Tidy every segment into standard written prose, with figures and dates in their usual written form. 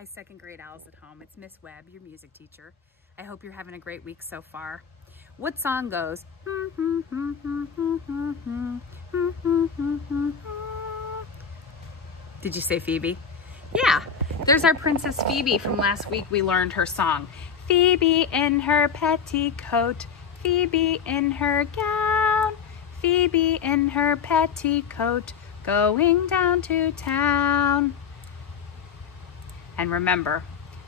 Hi, second grade owls at home. It's Miss Webb, your music teacher. I hope you're having a great week so far. What song goes? Did you say Phoebe? Yeah, there's our Princess Phoebe from last week. We learned her song. Phoebe in her petticoat, Phoebe in her gown, Phoebe in her petticoat, going down to town. And remember,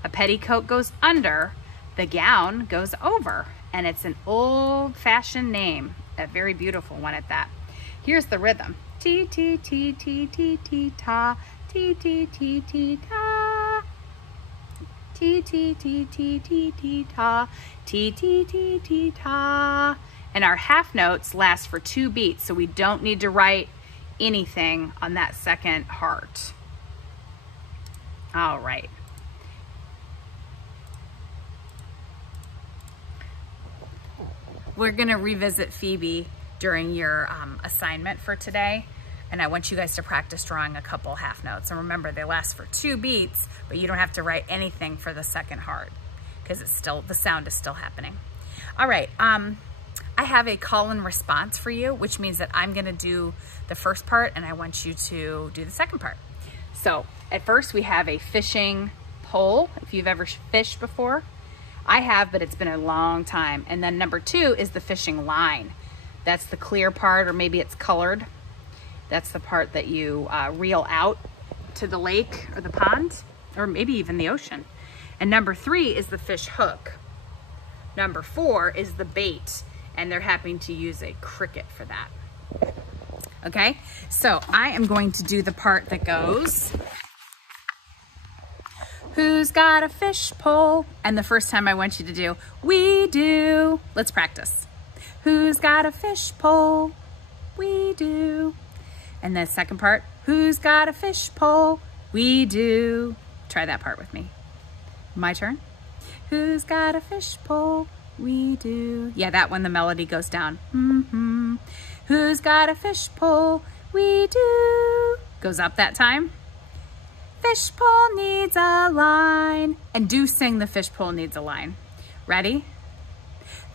a petticoat goes under, the gown goes over, and it's an old-fashioned name, a very beautiful one at that. Here's the rhythm. Tee, tee, tee, tee, tee, tee, ta, tee, tee, tee, tee, ta. Tee, tee, tee, tee, tee, tee, ta, tee, tee, tee, tee, ta. And our half notes last for 2 beats, so we don't need to write anything on that second heart. All right. We're gonna revisit Phoebe during your assignment for today. And I want you guys to practice drawing a couple half notes. And remember, they last for 2 beats, but you don't have to write anything for the second heart because it's still, the sound is still happening. All right, I have a call and response for you, which means that I'm gonna do the first part and I want you to do the second part. So at first we have a fishing pole, if you've ever fished before. I have, but it's been a long time. And then number 2 is the fishing line. That's the clear part, or maybe it's colored. That's the part that you reel out to the lake or the pond, or maybe even the ocean. And number 3 is the fish hook. Number 4 is the bait, and they're having to use a cricket for that. Okay, so I am going to do the part that goes, who's got a fish pole? And the first time I want you to do, we do. Let's practice. Who's got a fish pole? We do. And the second part, who's got a fish pole? We do. Try that part with me. My turn. Who's got a fish pole? We do. Yeah, that one, the melody goes down. Mm-hmm. Who's got a fish pole? We do. Goes up that time. Fish pole needs a line. And do sing the fish pole needs a line. Ready?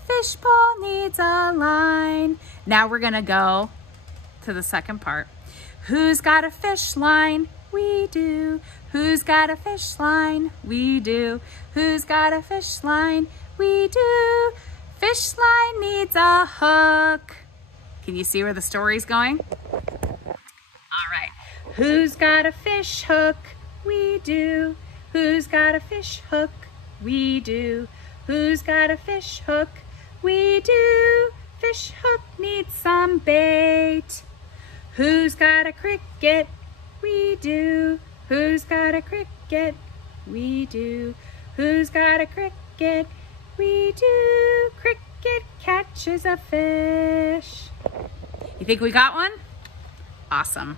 Fish pole needs a line. Now we're gonna go to the second part. Who's got a fish line? We do. Who's got a fish line? We do. Who's got a fish line? We do. Fish line needs a hook. Can you see where the story's going? All right. Who's got a fish hook? We do. Who's got a fish hook? We do. Who's got a fish hook? We do. Fish hook needs some bait. Who's got a cricket? We do. Who's got a cricket? We do. Who's got a cricket? We do. Cricket catches a fish. You think we got one? Awesome.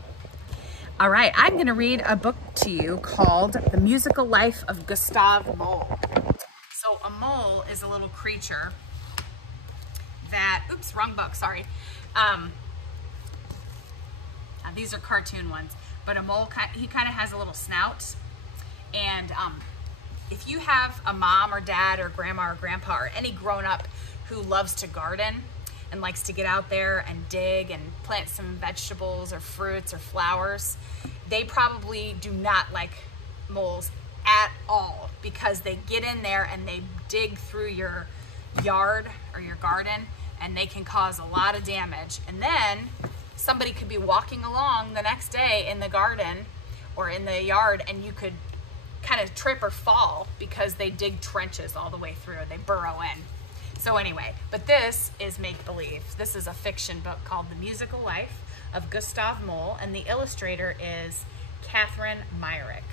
All right, I'm gonna read a book to you called The Musical Life of Gustave Mole. So a mole is a little creature that, oops, wrong book, sorry. These are cartoon ones, but a mole, he kind of has a little snout. And if you have a mom or dad or grandma or grandpa or any grown-up who loves to garden and likes to get out there and dig and plant some vegetables or fruits or flowers, they probably do not like moles at all because they get in there and they dig through your yard or your garden and they can cause a lot of damage. And then somebody could be walking along the next day in the garden or in the yard and you could kind of trip or fall because they dig trenches all the way through. They burrow in. So anyway, but this is make-believe. This is a fiction book called The Musical Life of Gustave Mole, and the illustrator is Catherine Myrick.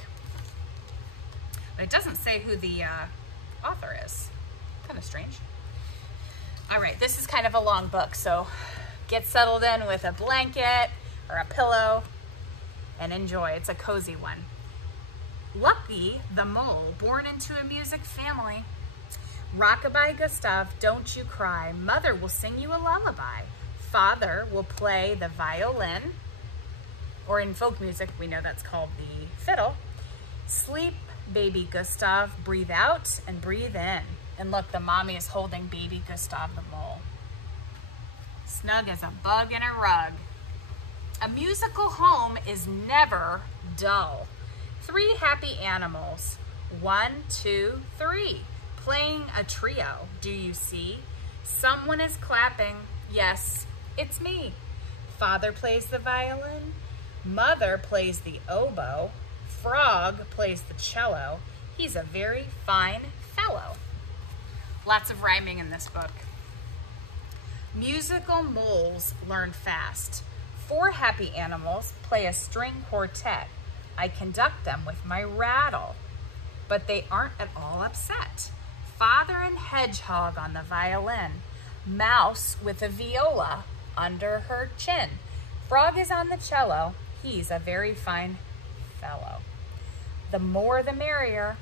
But it doesn't say who the author is. Kind of strange. All right, this is kind of a long book, so get settled in with a blanket or a pillow and enjoy. It's a cozy one. Lucky the mole, born into a music family. Rockabye Gustave, don't you cry. Mother will sing you a lullaby. Father will play the violin, or in folk music, we know that's called the fiddle. Sleep baby Gustav, breathe out and breathe in. And look, the mommy is holding baby Gustav the mole. Snug as a bug in a rug. A musical home is never dull. 3 happy animals. 1, 2, 3. Playing a trio. Do you see? Someone is clapping. Yes, it's me. Father plays the violin. Mother plays the oboe. Frog plays the cello. He's a very fine fellow. Lots of rhyming in this book. Musical moles learn fast. 4 happy animals play a string quartet. I conduct them with my rattle, but they aren't at all upset. Father and Hedgehog on the violin. Mouse with a viola under her chin. Frog is on the cello. He's a very fine fellow. The more the merrier.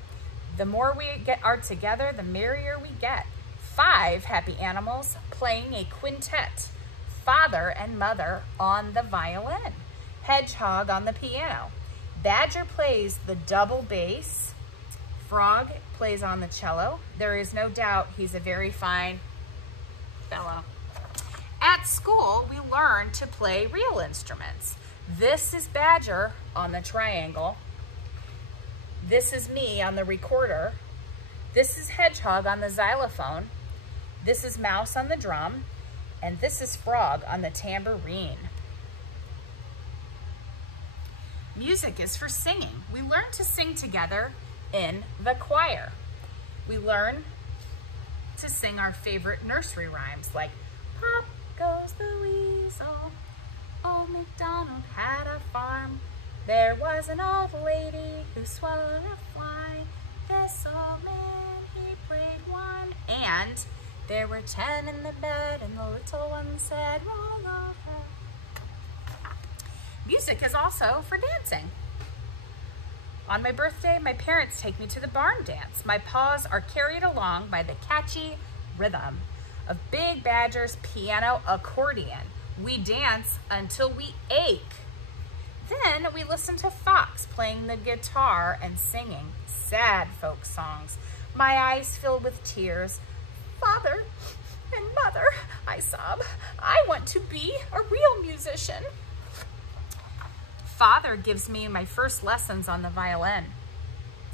The more we are together, the merrier we get. 5 happy animals playing a quintet. Father and mother on the violin. Hedgehog on the piano. Badger plays the double bass. Frog plays on the cello. There is no doubt he's a very fine fellow. At school, we learn to play real instruments. This is Badger on the triangle. This is me on the recorder. This is Hedgehog on the xylophone. This is Mouse on the drum. And this is Frog on the tambourine. Music is for singing. We learn to sing together in the choir. We learn to sing our favorite nursery rhymes like Pop goes the weasel, Old MacDonald had a farm. There was an old lady who swallowed a fly. This old man, he played one. And there were 10 in the bed, and the little one said, roll over. Music is also for dancing. On my birthday, my parents take me to the barn dance. My paws are carried along by the catchy rhythm of Big Badger's piano accordion. We dance until we ache. Then we listen to Fox playing the guitar and singing sad folk songs. My eyes fill with tears. Father and mother, I sob, I want to be a real musician. Father gives me my first lessons on the violin.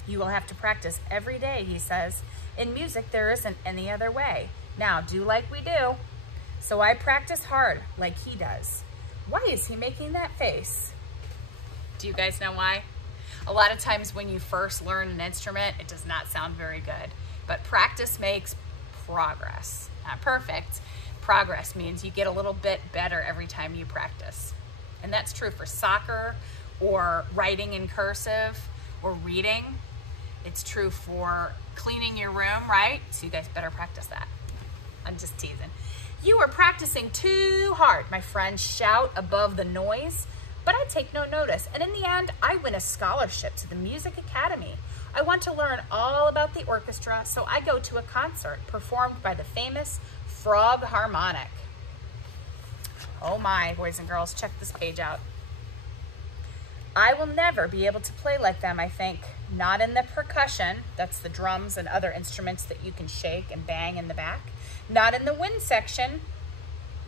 You will have to practice every day, he says. In music, there isn't any other way. Now, do like we do. So I practice hard like he does. Why is he making that face? Do you guys know why? A lot of times when you first learn an instrument, it does not sound very good. But practice makes progress. Not perfect. Progress means you get a little bit better every time you practice. And that's true for soccer or writing in cursive or reading. It's true for cleaning your room, right? So you guys better practice that. I'm just teasing. You are practicing too hard, my friends shout above the noise, but I take no notice. And in the end, I win a scholarship to the Music Academy. I want to learn all about the orchestra, so I go to a concert performed by the famous Frog Harmonic. Oh my, boys and girls, check this page out. I will never be able to play like them, I think. Not in the percussion, that's the drums and other instruments that you can shake and bang in the back. Not in the wind section,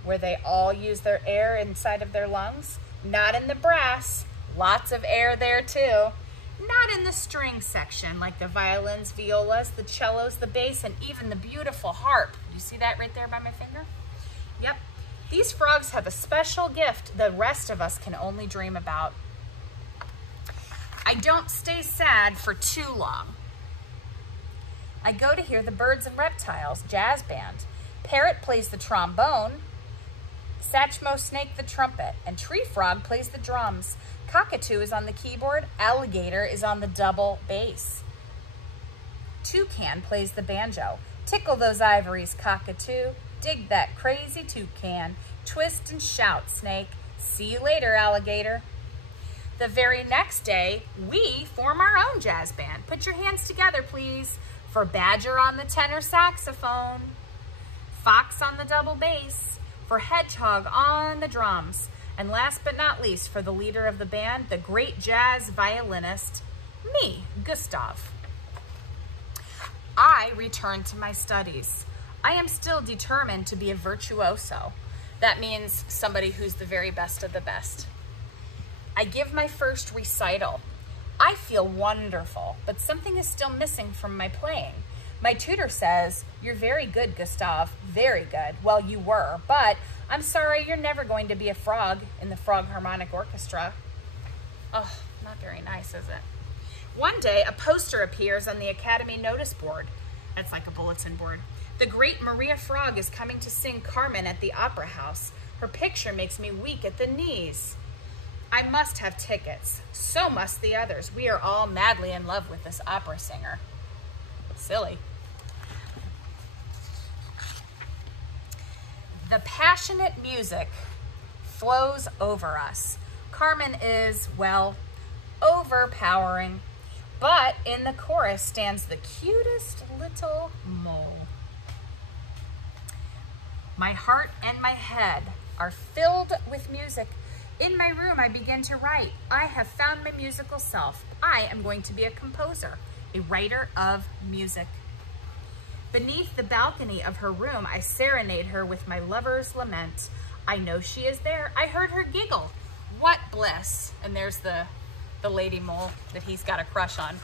where they all use their air inside of their lungs. Not in the brass, lots of air there too. Not in the string section, like the violins, violas, the cellos, the bass, and even the beautiful harp. You see that right there by my finger? Yep. These frogs have a special gift the rest of us can only dream about. I don't stay sad for too long. I go to hear the Birds and Reptiles jazz band. Parrot plays the trombone, Satchmo Snake the trumpet, and Tree Frog plays the drums. Cockatoo is on the keyboard, Alligator is on the double bass. Toucan plays the banjo. Tickle those ivories, Cockatoo. Dig that crazy toucan. Twist and shout, Snake. See you later, Alligator. The very next day, we form our own jazz band. Put your hands together, please, for Badger on the tenor saxophone, Fox on the double bass, for Hedgehog on the drums, and last but not least, for the leader of the band, the great jazz violinist, Me, Gustav. I return to my studies. I am still determined to be a virtuoso. That means somebody who's the very best of the best. I give my first recital. I feel wonderful, but something is still missing from my playing. My tutor says, "You're very good, Gustav, very good." Well, you were, but I'm sorry, you're never going to be a frog in the Frog Harmonic Orchestra. Oh, not very nice, is it? One day, a poster appears on the Academy notice board. That's like a bulletin board. The great Maria Frog is coming to sing Carmen at the Opera House. Her picture makes me weak at the knees. I must have tickets. So must the others. We are all madly in love with this opera singer. Silly. The passionate music flows over us. Carmen is, well, overpowering. But in the chorus stands the cutest little mole. My heart and my head are filled with music. In my room, I begin to write. I have found my musical self. I am going to be a composer, a writer of music. Beneath the balcony of her room, I serenade her with my lover's lament. I know she is there. I heard her giggle. What bliss. And there's the lady mole that he's got a crush on.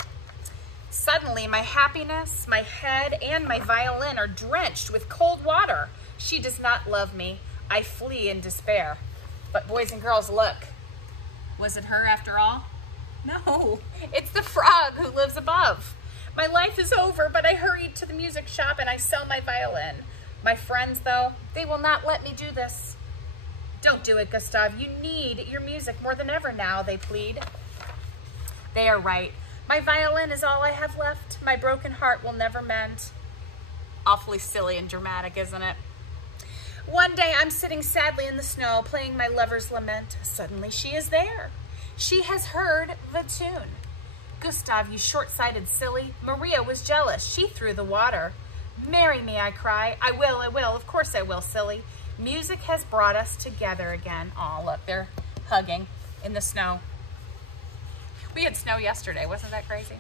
Suddenly, my happiness, my head, and my violin are drenched with cold water. She does not love me. I flee in despair. But boys and girls, look. Was it her after all? No, it's the frog who lives above. My life is over, but I hurried to the music shop and I sell my violin. My friends, though, they will not let me do this. Don't do it, Gustav. You need your music more than ever now, they plead. They are right. My violin is all I have left. My broken heart will never mend. Awfully silly and dramatic, isn't it? One day I'm sitting sadly in the snow playing my lover's lament. Suddenly she is there. She has heard the tune. Gustav, you short-sighted silly. Maria was jealous. She threw the water. Marry me, I cry. I will, of course I will, silly. Music has brought us together again. Aw, look, they're hugging in the snow. We had snow yesterday, wasn't that crazy?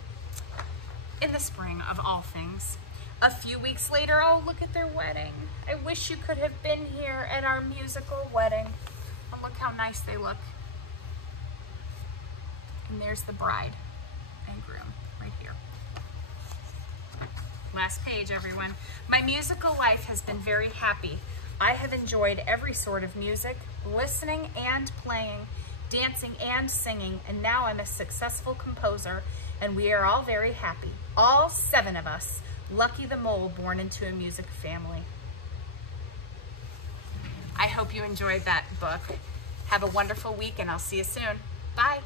In the spring of all things. A few weeks later, oh, look at their wedding. I wish you could have been here at our musical wedding. Oh, look how nice they look. And there's the bride and groom right here. Last page, everyone. My musical life has been very happy. I have enjoyed every sort of music, listening and playing, dancing and singing, and now I'm a successful composer, and we are all very happy. All 7 of us. Lucky the mole born into a music family. I hope you enjoyed that book. Have a wonderful week, and I'll see you soon. Bye.